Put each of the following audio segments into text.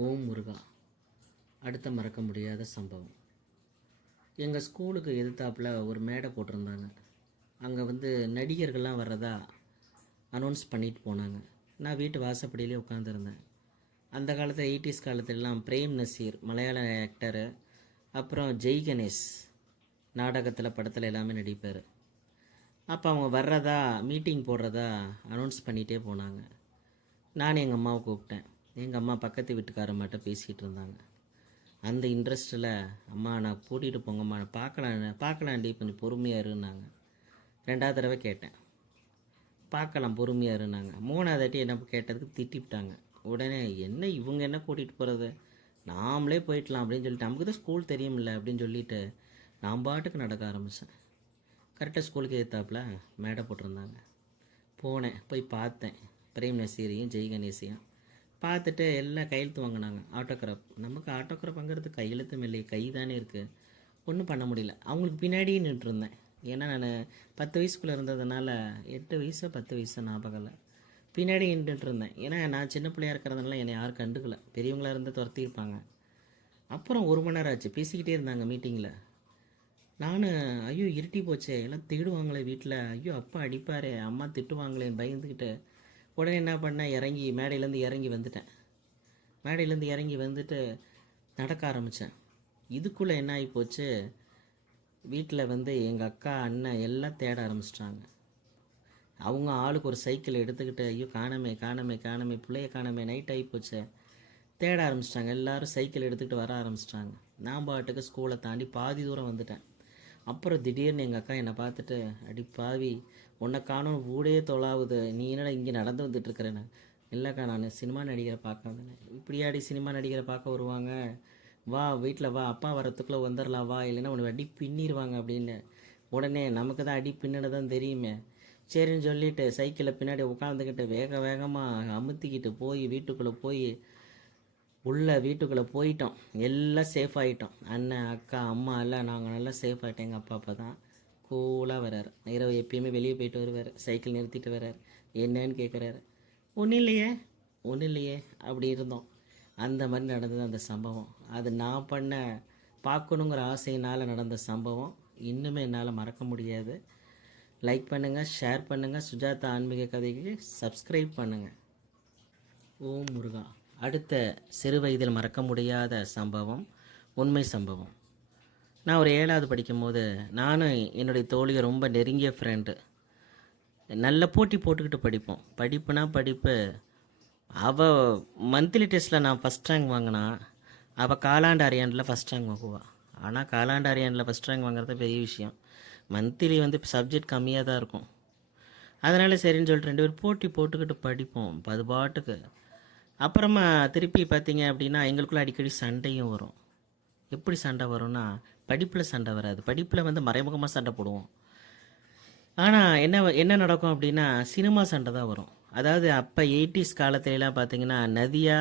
ஓம் முருகா. அடுத்த மறக்க முடியாத சம்பவம். எங்கள் ஸ்கூலுக்கு எதிர்த்தாப்பில் ஒரு மேடை போட்டிருந்தாங்க. அங்கே நடிகர்கள்லாம் வர்றதா அனௌன்ஸ் பண்ணிட்டு போனாங்க. நான் வீட்டு வாசப்படியிலே உட்காந்துருந்தேன். அந்த காலத்தில் 80s காலத்திலலாம் பிரேம் நசீர் மலையாள ஆக்டரு, அப்புறம் ஜெய் கணேஷ் நாடகத்தில் படத்தில் எல்லாமே நடிப்பார். அப்போ அவங்க வர்றதா மீட்டிங் போடுறதா அனௌன்ஸ் பண்ணிகிட்டே போனாங்க. நான் எங்கள் அம்மாவை கூப்பிட்டேன். எங்கள் அம்மா பக்கத்து வீட்டுக்காரம்மாட்ட பேசிகிட்டு இருந்தாங்க. அந்த இன்ட்ரெஸ்ட்டில், அம்மா நான் கூட்டிகிட்டு போங்கம்மா, பார்க்கலாண்டி கொஞ்சம் பொறுமையாக இருந்தாங்க. 2வது தடவை கேட்டேன், பார்க்கலாம் பொறுமையாக இருந்தாங்க. 3வது வாட்டி என்ன கேட்டதுக்கு திட்டிவிட்டாங்க. உடனே என்ன இவங்க என்ன கூட்டிகிட்டு போகிறது, நாமளே போயிடலாம் அப்படின்னு சொல்லிட்டு, நமக்கு தான் ஸ்கூல் தெரியுமில்ல அப்படின்னு சொல்லிவிட்டு நான் பாட்டுக்கு நடக்க ஆரம்பித்தேன். கரெக்டாக ஸ்கூலுக்கு எதிர்த்தாப்புல மேடை போட்டிருந்தாங்க. போனேன், போய் பார்த்தேன். பிரேம் நசீரையும் ஜெய் கணேஷையும் பார்த்துட்டு எல்லாம் கையெழுத்து வாங்கினாங்க. ஆட்டோகிராஃப். நமக்கு ஆட்டோகிராஃப் வாங்கிறது கையெழுத்தும் இல்லை, கை தானே இருக்குது, ஒன்றும் பண்ண முடியல. அவங்களுக்கு பின்னாடியே நின்றுருந்தேன். ஏன்னா நான் 10 வயசுக்குள்ளே இருந்ததுனால 8 வயசோ 10 வயசோ ஞாபகம் இல்லை, பின்னாடி நின்றுட்டு இருந்தேன். ஏன்னா நான் சின்ன பிள்ளையாக இருக்கிறதுனால என்னை யாரும் கண்டுக்கல, பெரியவங்களாக இருந்து துரத்திருப்பாங்க. அப்புறம் 1 மணி நேரம் ஆச்சு, பேசிக்கிட்டே இருந்தாங்க மீட்டிங்கில். நான் ஐயோ இருட்டி போச்சே, எல்லாம் தேடுவாங்களே வீட்டில், ஐயோ அப்பா அடிப்பாரே, அம்மா திட்டுவாங்களேன்னு பயந்துக்கிட்டு உடனே என்ன பண்ணேன், மேடையிலேருந்து இறங்கி வந்துட்டு நடக்க ஆரம்பித்தேன். இதுக்குள்ளே என்ன ஆகி போச்சு, வீட்டில் எங்கள் அக்கா அண்ணன் எல்லாம் தேட ஆரம்பிச்சிட்டாங்க. அவங்க ஆளுக்கு ஒரு சைக்கிள் எடுத்துக்கிட்டு, ஐயோ காணமே பிள்ளைய காணமே, நைட் ஆகி போச்சு, தேட ஆரம்பிச்சிட்டாங்க. எல்லோரும் சைக்கிள் எடுத்துக்கிட்டு வர ஆரம்பிச்சிட்டாங்க. நான் பாட்டுக்கு ஸ்கூலை தாண்டி பாதி தூரம் வந்துட்டேன். அப்புறம் திடீர்னு எங்கள் அக்கா என்னை பார்த்துட்டு, அடி பாவி, உன்னை காணும் ஊடே தொலாவுது, நீ என்னடா இங்கே நடந்து வந்துட்டுருக்கிறேன்னு. இல்லைக்கா, நான் சினிமா நடிகரை பார்க்க வந்தேன். இப்படியாடி சினிமா நடிகரை பார்க்க வருவாங்க, வா வீட்டில் வா, அப்பா வரத்துக்குள்ளே வந்துடலாம் வா, இல்லைன்னா உனக்கு அடி பின்னிடுவாங்க அப்படின்னு. உடனே நமக்கு தான் அடி பின்னினு தான் தெரியுமே, சரின்னு சொல்லிவிட்டு சைக்கிளில் பின்னாடி உட்காந்துக்கிட்டு வேகமாக அமுத்திக்கிட்டு போய் வீட்டுக்குள்ளே போயிட்டோம். எல்லாம் சேஃப் ஆகிட்டோம். அண்ணன் அக்கா அம்மா எல்லாம் நாங்கள் நல்லா சேஃப் ஆகிட்டோம். எங்கள் அப்பா தான் கூலாக வர்றாரு. இரவு எப்பயுமே வெளியே போயிட்டு வருவார், சைக்கிள் நிறுத்திட்டு வர்றார். என்னன்னு கேட்குறாரு. ஒன்றும் இல்லையே அப்படி இருந்தோம். அந்த மாதிரி நடந்தது அந்த சம்பவம். அது நான் பார்க்கணுங்கிற ஆசையினால் நடந்த சம்பவம். இன்னுமே என்னால் மறக்க முடியாது. லைக் பண்ணுங்கள், ஷேர் பண்ணுங்கள். சுஜாதா ஆன்மீக கதைக்கு சப்ஸ்கிரைப் பண்ணுங்கள். ஓம் முருகா. அடுத்த சிறு வயதில் மறக்க முடியாத சம்பவம், உண்மை சம்பவம். நான் ஒரு 7வது படிக்கும்போது, நானும் என்னுடைய தோழியை ரொம்ப நெருங்கிய ஃப்ரெண்டு. நல்ல போட்டி போட்டுக்கிட்டு படிப்போம். படிப்பு. அவள் மந்த்லி டெஸ்ட்டில் நான் ஃபஸ்ட் ரேங்க் வாங்கினா, அவள் காலாண்டு அரையாண்டில் ஃபஸ்ட் ரேங்க் வாங்குவாள். ஆனால் காலாண்டு அரையாண்டில் ஃபஸ்ட் ரேங்க் வாங்குறது பெரிய விஷயம். மந்த்லி சப்ஜெக்ட் கம்மியாக தான் இருக்கும். அதனால் சரின்னு சொல்லிட்டு 2 பேர் போட்டி போட்டுக்கிட்டு படிப்போம் அது பாட்டுக்கு. அப்புறமா திருப்பி பார்த்தீங்க அப்படின்னா எங்களுக்குள்ளே அடிக்கடி சண்டையும் வரும். எப்படி சண்டை வரும்னா, படிப்பில் சண்டை வராது, படிப்பில் மறைமுகமாக சண்டை போடுவோம். ஆனால் என்ன நடக்கும் அப்படின்னா, சினிமா சண்டை தான் வரும். அதாவது அப்போ 80s காலத்துலலாம் பார்த்தீங்கன்னா நதியா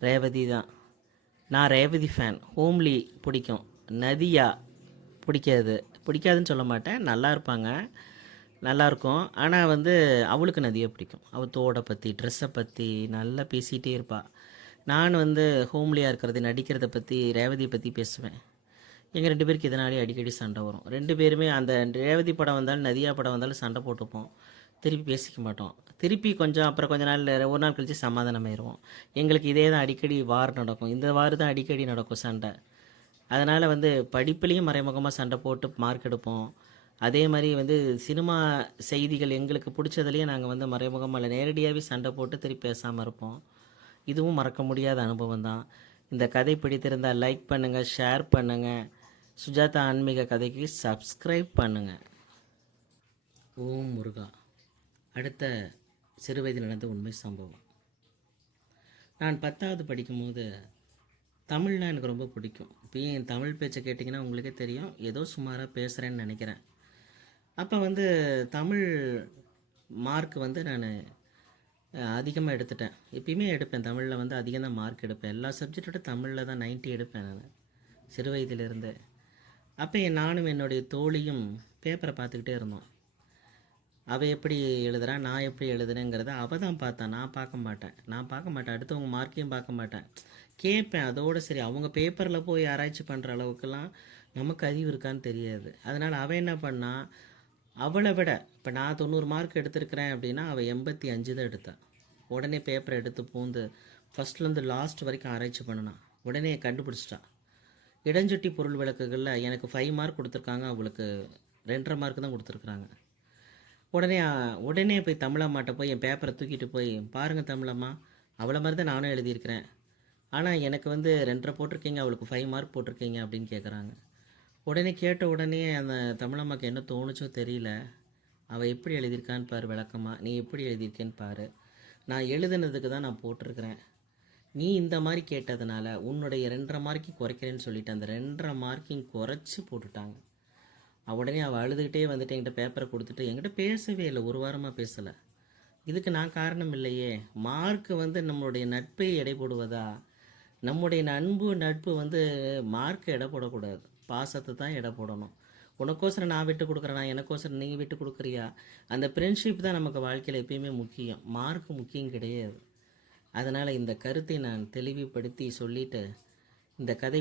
ரேவதி தான். நான் ரேவதி ஃபேன், ஹோம்லி பிடிக்கும், நதியா பிடிக்காதுன்னு சொல்ல மாட்டேன், நல்லா இருப்பாங்க, நல்லாயிருக்கும். ஆனால் அவளுக்கு நதியை பிடிக்கும். அவள் தோடை பற்றி, ட்ரெஸ்ஸை பற்றி நல்லா பேசிகிட்டே இருப்பாள். நான் ஹோம்லியாக இருக்கிறது, நடிக்கிறத பற்றி, ரேவதியை பற்றி பேசுவேன். எங்கள் 2 பேருக்கு இதனாலே அடிக்கடி சண்டை வரும். 2 பேருமே அந்த ரேவதி படம் வந்தாலும் நதியா படம் வந்தாலும் சண்டை போட்டுப்போம். திருப்பி பேசிக்க மாட்டோம். திருப்பி அப்புறம் கொஞ்ச நாள், ஒரு நாள் கழித்து சமாதானமாயிடுவோம். எங்களுக்கு இதே தான் அடிக்கடி வார் நடக்கும். இந்த வார் தான் அடிக்கடி நடக்கும் சண்டை. அதனால் படிப்புலேயும் மறைமுகமாக சண்டை போட்டு மார்க் எடுப்போம். அதே மாதிரி சினிமா செய்திகள் எங்களுக்கு பிடிச்சதுலேயே நாங்கள் மறைமுகமாக நேரடியாகவே சண்டை போட்டு திருப்பி பேசாமல் இருப்போம். இதுவும் மறக்க முடியாத அனுபவம் தான். இந்த கதை பிடித்திருந்தால் லைக் பண்ணுங்கள், ஷேர் பண்ணுங்கள். சுஜாதா ஆன்மீக கதைக்கு சப்ஸ்கிரைப் பண்ணுங்கள். ஓம் முருகா. அடுத்த சிறு வயதில் நடந்த உண்மை சம்பவம். நான் 10வது படிக்கும்போது தமிழ்னால் எனக்கு ரொம்ப பிடிக்கும். இப்போ என் தமிழ் பேச்சை கேட்டிங்கன்னா உங்களுக்கே தெரியும், ஏதோ சுமாராக பேசுகிறேன்னு நினைக்கிறேன். அப்போ தமிழ் மார்க் நான் அதிகமாக எடுத்துட்டேன். எப்பயுமே எடுப்பேன், தமிழில் அதிகம் தான் மார்க் எடுப்பேன். எல்லா சப்ஜெக்டோட தமிழில் தான் 90 எடுப்பேன் நான் சிறு வயதிலிருந்து. அப்போ நானும் என்னுடைய தோழியும் பேப்பரை பார்த்துக்கிட்டே இருந்தோம். அவள் எப்படி எழுதுறா, நான் எப்படி எழுதுறேங்கிறத அவள் தான் பார்த்தா, நான் பார்க்க மாட்டேன், அடுத்தவங்க மார்க்கையும் பார்க்க மாட்டேன். கேட்பேன், அதோடு சரி. அவங்க பேப்பரில் போய் ஆராய்ச்சி பண்ணுற அளவுக்குலாம் நமக்கு அறிவு இருக்கான்னு தெரியாது. அதனால் அவள் என்ன பண்ணா, அவளை விட இப்போ நான் 90 மார்க் எடுத்திருக்கிறேன் அப்படின்னா அவள் 85 தான் எடுத்தாள். உடனே பேப்பரை எடுத்து பூந்து ஃபஸ்ட்லேருந்து லாஸ்ட் வரைக்கும் ஆராய்ச்சி பண்ணினான். உடனே கண்டுபிடிச்சிட்டா. இடஞ்சுட்டி பொருள் விளக்குகளில் எனக்கு 5 மார்க் கொடுத்துருக்காங்க, அவளுக்கு 2.5 மார்க் தான் கொடுத்துருக்குறாங்க. உடனே போய் தமிழம்மாட்ட போய் என் பேப்பரை தூக்கிட்டு போய், பாருங்கள் தமிழம்மா, அவளை மாதிரி தான் நானும் எழுதியிருக்கிறேன், ஆனால் எனக்கு வந்து 2.5 போட்டிருக்கீங்க, அவளுக்கு 5 மார்க் போட்டிருக்கீங்க அப்படின்னு கேட்குறாங்க. உடனே கேட்ட உடனே அந்த தமிழம்மாக்கு என்ன தோணுச்சோ தெரியல, அவள் எப்படி எழுதியிருக்கான்னு பாரு விளக்கமா, நீ எப்படி எழுதியிருக்கேன்னு பாரு, நான் எழுதுனதுக்கு தான் நான் போட்டிருக்கிறேன், நீ இந்த மாதிரி கேட்டதுனால உன்னுடைய 2.5 மார்க்கிங் குறைக்கிறேன்னு சொல்லிட்டு அந்த 2.5 மார்க்கிங் குறைச்சி போட்டுட்டாங்க. உடனே அவள் அழுதுகிட்டே வந்துட்டு என்கிட்ட பேப்பரை கொடுத்துட்டு என்கிட்ட பேசவே இல்லை, ஒரு வாரமாக பேசலை. இதுக்கு நான் காரணம் இல்லையே. மார்க்கு வந்து நம்மளுடைய நட்பை எடை போடுவதா? நம்முடைய நட்பு வந்து மார்க்கை எடை போடக்கூடாது, பாசத்தை தான் எடை போடணும். உனக்கோசரம் நான் விட்டு கொடுக்குறேனா, எனக்கோசரம் நீங்கள் விட்டு கொடுக்குறியா? அந்த ஃப்ரெண்ட்ஷிப் தான் நமக்கு வாழ்க்கையில் எப்பயுமே முக்கியம், மார்க் முக்கியம் கிடையாது. அதனால் இந்த கருத்தை நான் தெளிவுபடுத்தி சொல்லிவிட்டு இந்த கதை